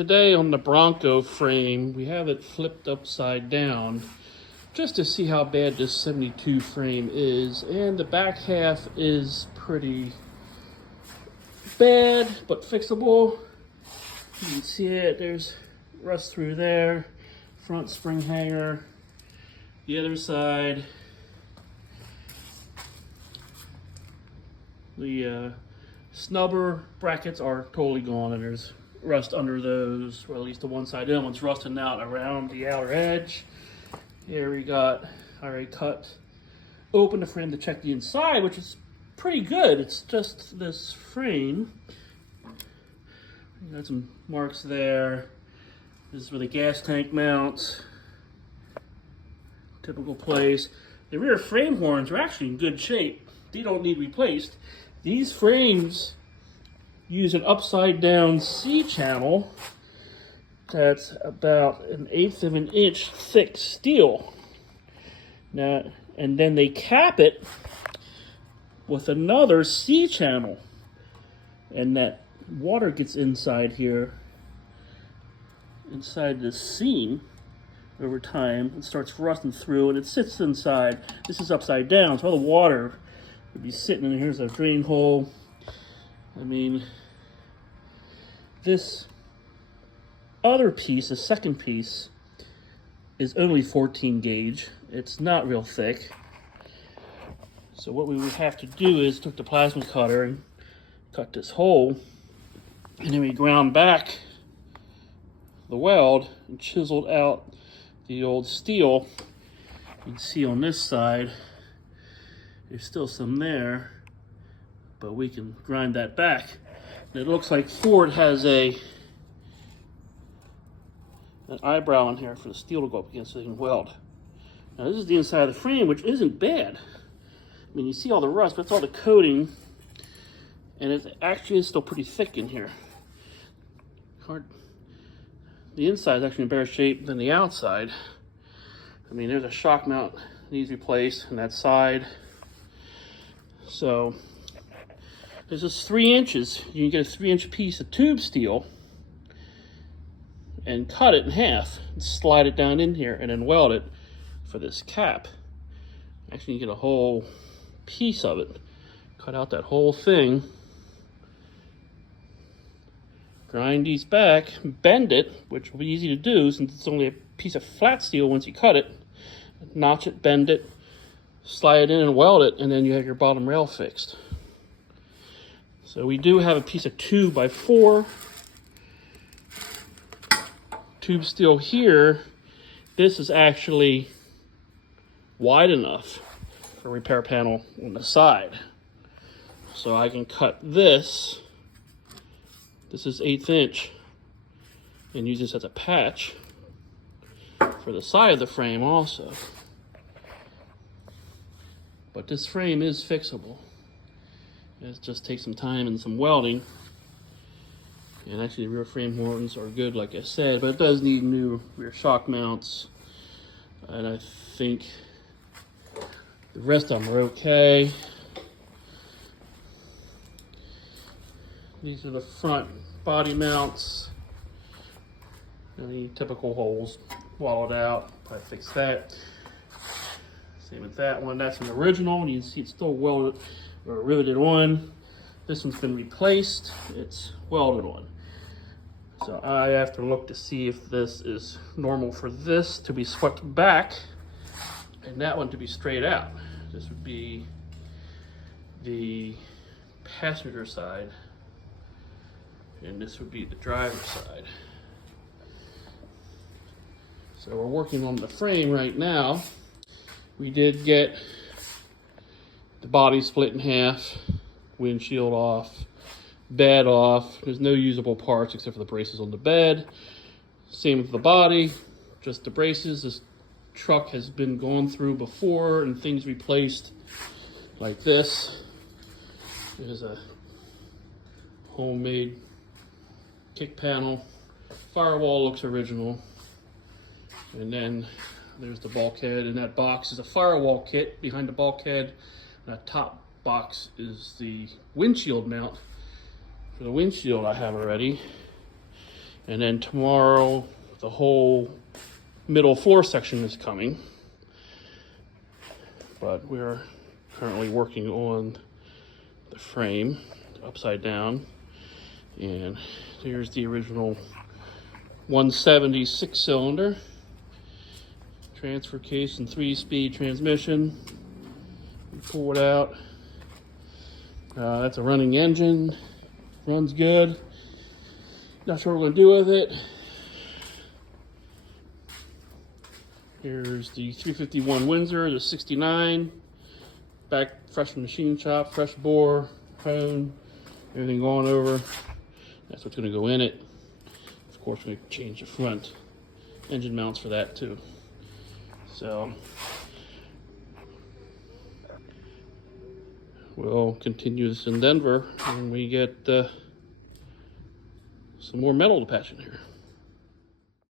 today on the Bronco frame, we have it flipped upside down just to see how bad this 72 frame is. And the back half is pretty bad, but fixable. You can see it, there's rust through there. Front spring hanger, the other side. The snubber brackets are totally gone, and there's rust under those, or at least the one side. The other one's rusting out around the outer edge. Here we got, I already cut open the frame to check the inside, which is pretty good. It's just this frame. Got some marks there. This is where the gas tank mounts. Typical place. The rear frame horns are actually in good shape. They don't need replaced. These frames use an upside down C channel that's about 1/8 of an inch thick steel. Now, and then they cap it with another C channel, and that water gets inside here, inside this seam over time. It starts rusting through and it sits inside. This is upside down, so all the water would be sitting in. Here's a drain hole. I mean, this other piece, the second piece, is only 14 gauge. It's not real thick. So what we would have to do is took the plasma cutter and cut this hole, and then we ground back the weld and chiseled out the old steel. You can see on this side there's still some there, but we can grind that back. And it looks like Ford has an eyebrow in here for the steel to go up against so they can weld. Now this is the inside of the frame, which isn't bad. I mean, you see all the rust, but it's all the coating, and it actually is still pretty thick in here. The inside is actually in better shape than the outside. I mean, there's a shock mount that needs replaced on that side. So there's just 3 inches. You can get a 3-inch piece of tube steel and cut it in half and slide it down in here and then weld it for this cap. Actually, you get a whole piece of it. Cut out that whole thing. Grind these back, bend it, which will be easy to do since it's only a piece of flat steel once you cut it. Notch it, bend it, slide it in and weld it, and then you have your bottom rail fixed. So we do have a piece of 2x4 tube steel here. This is actually wide enough for a repair panel on the side. So I can cut this. This is 1/8 inch, and use this as a patch for the side of the frame also. But this frame is fixable. It just takes some time and some welding. And actually the rear frame horns are good, like I said, but it does need new rear shock mounts. And I think the rest of them are okay. These are the front body mounts. Any typical holes, walled out. Probably fix that. Same with that one. That's an original, and you can see it's still welded or riveted on. This one's been replaced. It's welded on. So I have to look to see if this is normal for this to be swept back and that one to be straight out. This would be the passenger side, and this would be the driver's side. So we're working on the frame right now. We did get the body split in half, windshield off, bed off. There's no usable parts except for the braces on the bed. Same with the body, just the braces. This truck has been gone through before and things replaced like this. There's a homemade kick panel. Firewall looks original. And then there's the bulkhead, and that box is a firewall kit behind the bulkhead. That top box is the windshield mount for the windshield I have already. And then tomorrow, the whole middle floor section is coming. But we're currently working on the frame upside down. And here's the original 176 cylinder. Transfer case and 3-speed transmission. You pull it out. That's a running engine. Runs good. Not sure what we're going to do with it. Here's the 351 Windsor, the 69. Back fresh from the machine shop, fresh bore, hone, everything going over. That's what's going to go in it. Of course, we're going to change the front engine mounts for that too. So we'll continue this in Denver when we get some more metal to patch in here.